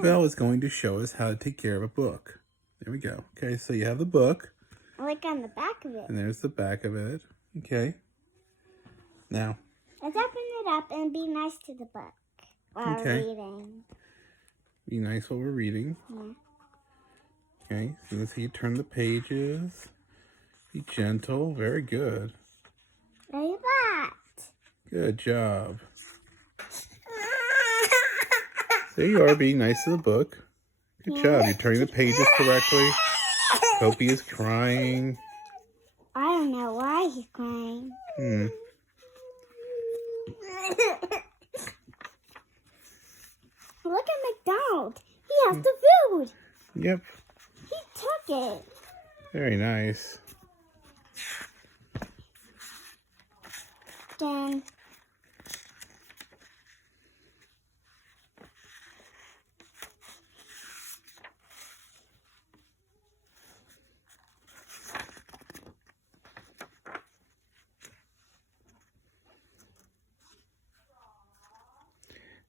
Annabelle is going to show us how to take care of a book. There we go. Okay, so you have the book. Like on the back of it. And there's the back of it. Okay. Now. Let's open it up and be nice to the book while reading. Be nice while we're reading. Yeah. Okay, so let's see you turn the pages. Be gentle. Very good. Like that. Good job. There you are, being nice to the book. Good job. You're turning the pages correctly. Kopi is crying. I don't know why he's crying. Look at McDonald. He has the food. Yep. He took it. Very nice. Then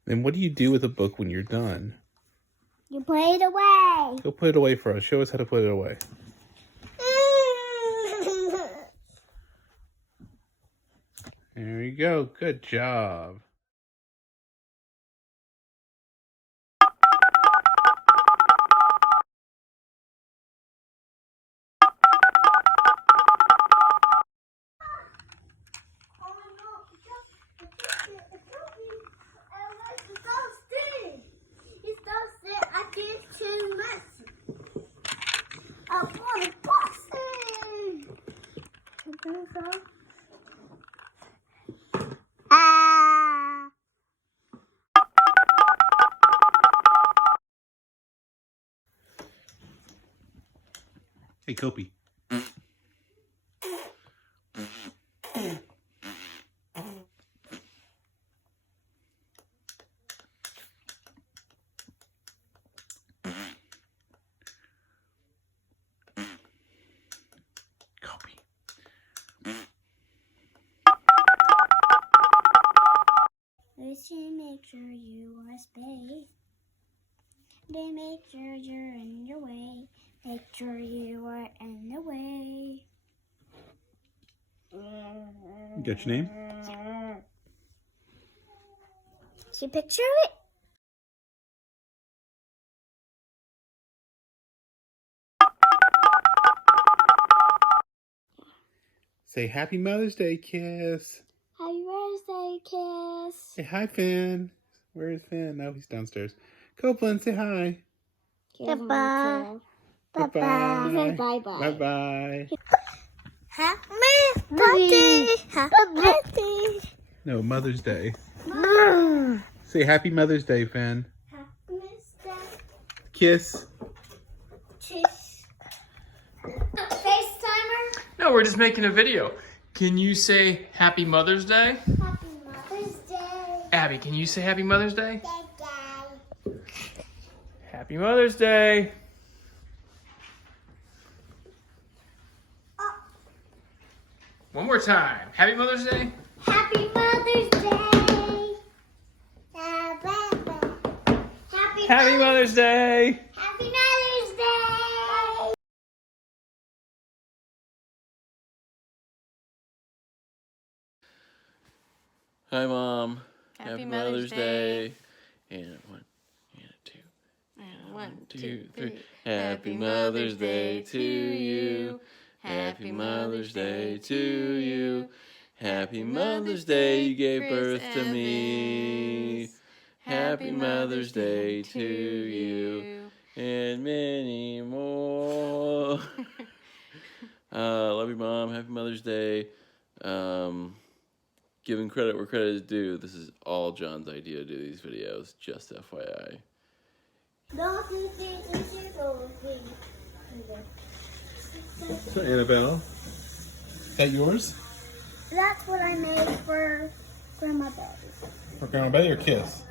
Then what do you do with a book when you're done? you put it away. Go put it away for us. Show us how to put it away. There you go. Good job. Hey, Kopi. Listen, make sure you are safe. Then make sure you're in your way. Make sure you are in the way. You got your name? See a picture of it? Say Happy Mother's Day, Kiss. Happy birthday, Kiss. Say hi, Finn. Where is Finn? No, he's downstairs. Copeland, say hi. Bye-bye. Bye-bye. Say bye-bye. Bye-bye. Happy birthday. Happy birthday. No, Mother's Day. Say Happy Mother's Day, Finn. Happy Mother's Day. Kiss. Kiss. FaceTimer. No, we're just making a video. Can you say Happy Mother's Day? Happy Mother's Day. Abby, can you say Happy Mother's Day? Day. Happy Mother's Day. One more time. Happy Mother's Day. Happy Mother's Day. Happy Mother's Day. Happy Mother's Day. Hi, Mom. Happy Mother's Day. And one, and two. And 1, 2, 3. Happy Mother's Day to you. Happy Mother's Day to you. Happy Mother's Day, you gave birth to me. Happy Mother's Day to you. And many more. Love you, Mom. Happy Mother's Day. Giving credit where credit is due. This is all John's idea to do these videos, just FYI. So, Annabelle, is that yours? That's what I made for Grandma Betty. For Grandma Betty or Kiss?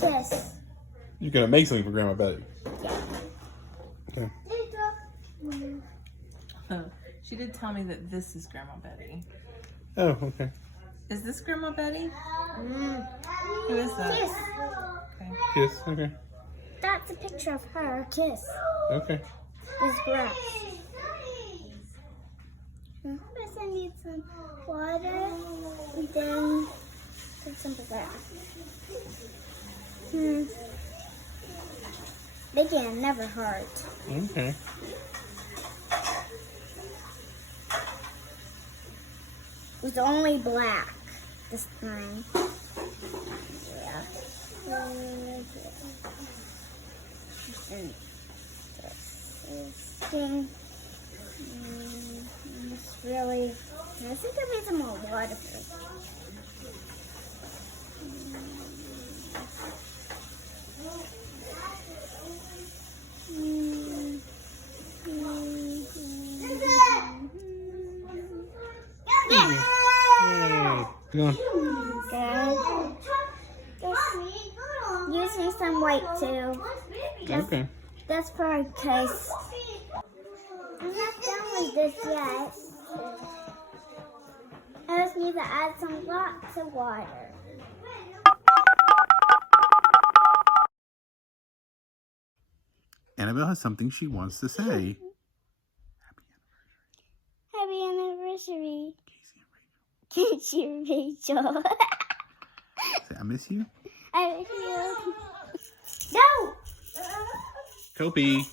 Kiss. You're going to make something for Grandma Betty. Okay. Oh, she did tell me that this is Grandma Betty. Oh, okay. Is this Grandma Betty? Who is that? Kiss. Okay. Kiss, okay. that's a picture of her kiss. Okay. This grass. First I need some water and then some grass. They can never hurt. Okay. It was only black this time. Yeah. And this thing. It's really. I think I need some more water first. Go on. Using some white too. Okay. That's for a case. I'm not done with this yet. I just need to add some lots of water. Annabelle has something she wants to say. Happy anniversary. Casey and Rachel. Say, I miss you. I miss you. No! Kopi.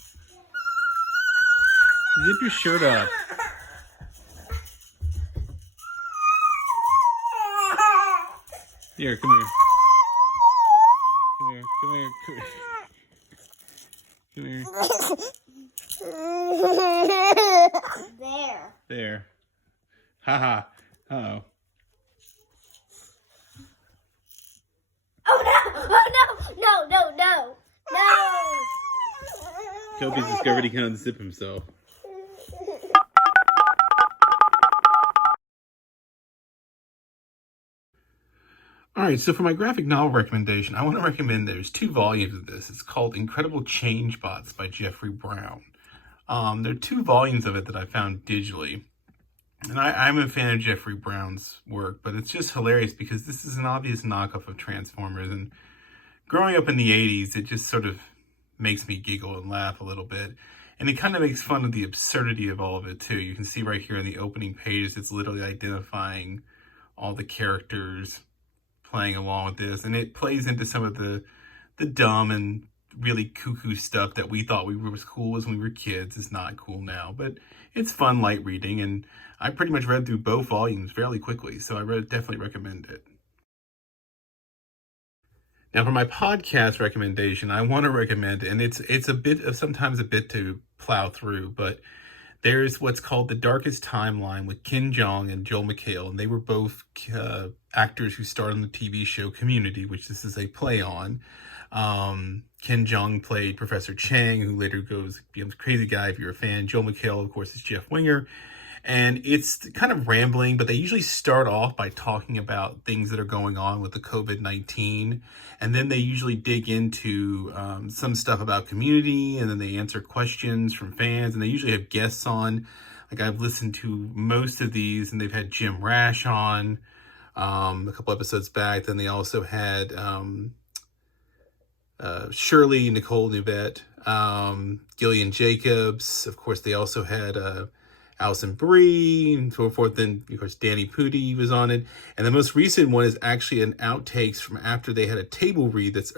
Zip your shirt up. Here, come here. Come here, come here, come here. Come here. There. There. Haha. Uh-oh. Oh no! Oh no! No! No! No! No! Kopi's discovered he can unzip himself. Alright, so for my graphic novel recommendation, I want to recommend there's 2 volumes of this. It's called Incredible Change Bots by Jeffrey Brown. There are 2 volumes of it that I found digitally. And I'm a fan of Jeffrey Brown's work, but it's just hilarious because this is an obvious knockoff of Transformers. And growing up in the 80s, it just sort of makes me giggle and laugh a little bit. And it kind of makes fun of the absurdity of all of it, too. You can see right here in the opening pages, it's literally identifying all the characters playing along with this. And it plays into some of the dumb and really cuckoo stuff that we thought was cool as when we were kids. It's not cool now, but it's fun, light reading. And I pretty much read through both volumes fairly quickly, so I definitely recommend it. Now for my podcast recommendation, I want to recommend, and it's a bit of sometimes a bit to plow through, but there's what's called The Darkest Timeline with Jeong and Joel McHale, and they were both actors who starred on the TV show Community, which this is a play on. Jeong played Professor Chang, who later becomes Crazy Guy if you're a fan. Joel McHale, of course, is Jeff Winger. And it's kind of rambling, but they usually start off by talking about things that are going on with the COVID-19. And then they usually dig into some stuff about Community, and then they answer questions from fans. And they usually have guests on. Like I've listened to most of these, and they've had Jim Rash on a couple episodes back. Then they also had Shirley, Nicole Nivette, Gillian Jacobs. Of course, they also had Alison Brie and so forth. Then, of course, Danny Pudi was on it. And the most recent one is actually an outtakes from after they had a table read that's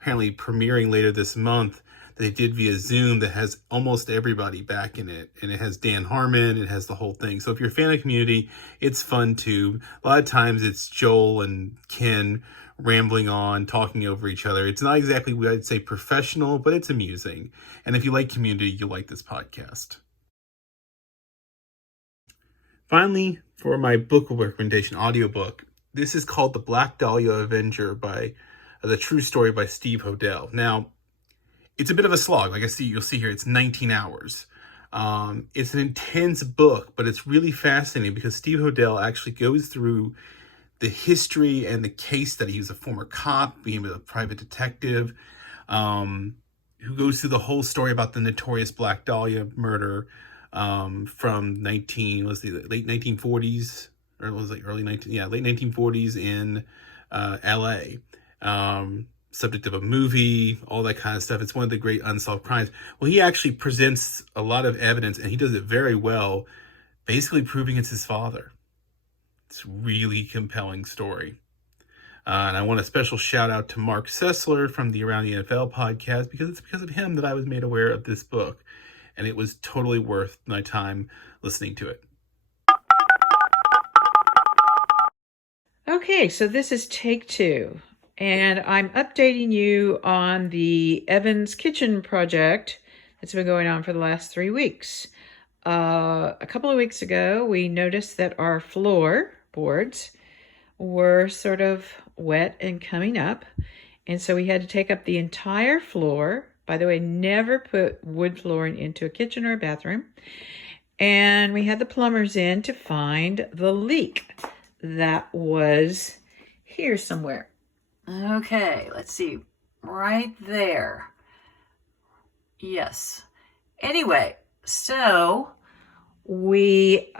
apparently premiering later this month that they did via Zoom that has almost everybody back in it. And it has Dan Harmon. It has the whole thing. So if you're a fan of Community, it's fun too. A lot of times it's Joel and Ken rambling on, talking over each other. It's not exactly what I'd say professional, but it's amusing. And if you like Community, you'll like this podcast. Finally, for my book recommendation, audiobook, this is called The Black Dahlia Avenger by The True Story by Steve Hodel. Now, it's a bit of a slog. Like you'll see here, it's 19 hours. It's an intense book, but it's really fascinating because Steve Hodel actually goes through the history and the case study. He was a former cop, being a private detective, who goes through the whole story about the notorious Black Dahlia murder from late 1940s, or was it late 1940s in LA. subject of a movie, all that kind of stuff. It's one of the great unsolved crimes. Well, he actually presents a lot of evidence, and he does it very well, basically proving it's his father. It's a really compelling story. And I want a special shout out to Mark Sessler from the Around the NFL podcast, because it's because of him that I was made aware of this book. And it was totally worth my time listening to it. Okay, so this is take 2. And I'm updating you on the Evans Kitchen project that's been going on for the last 3 weeks. A couple of weeks ago, we noticed that our floorboards were sort of wet and coming up. And so we had to take up the entire floor. By the way, never put wood flooring into a kitchen or a bathroom. And we had the plumbers in to find the leak that was here somewhere. Okay, let's see. Right there. Yes. Anyway, so we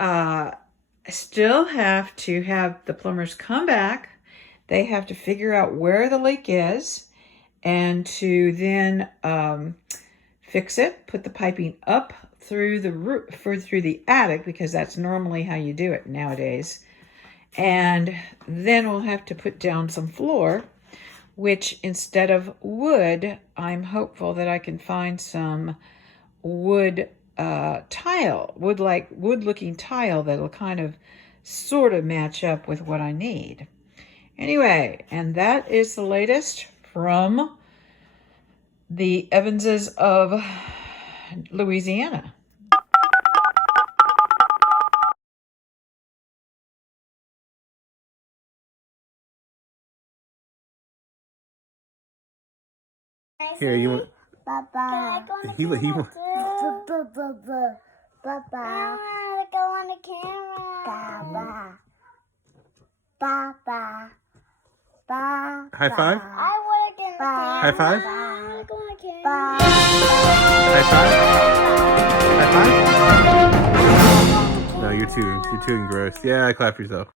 still have to have the plumbers come back. They have to figure out where the leak is and to then fix it, put the piping up through the roof, through the attic, because that's normally how you do it nowadays. And then we'll have to put down some floor, which instead of wood, I'm hopeful that I can find some wood tile, wood-looking tile that'll kind of sort of match up with what I need. Anyway, and that is the latest from the Evanses of Louisiana. Here, you want... Baba. He want... Baba. I want to go on the camera. Baba. Baba. Baba. High five? I want to get on the camera. High five? I want to go on the camera. High five? High five? No, you're too engrossed. Yeah, clap yourself.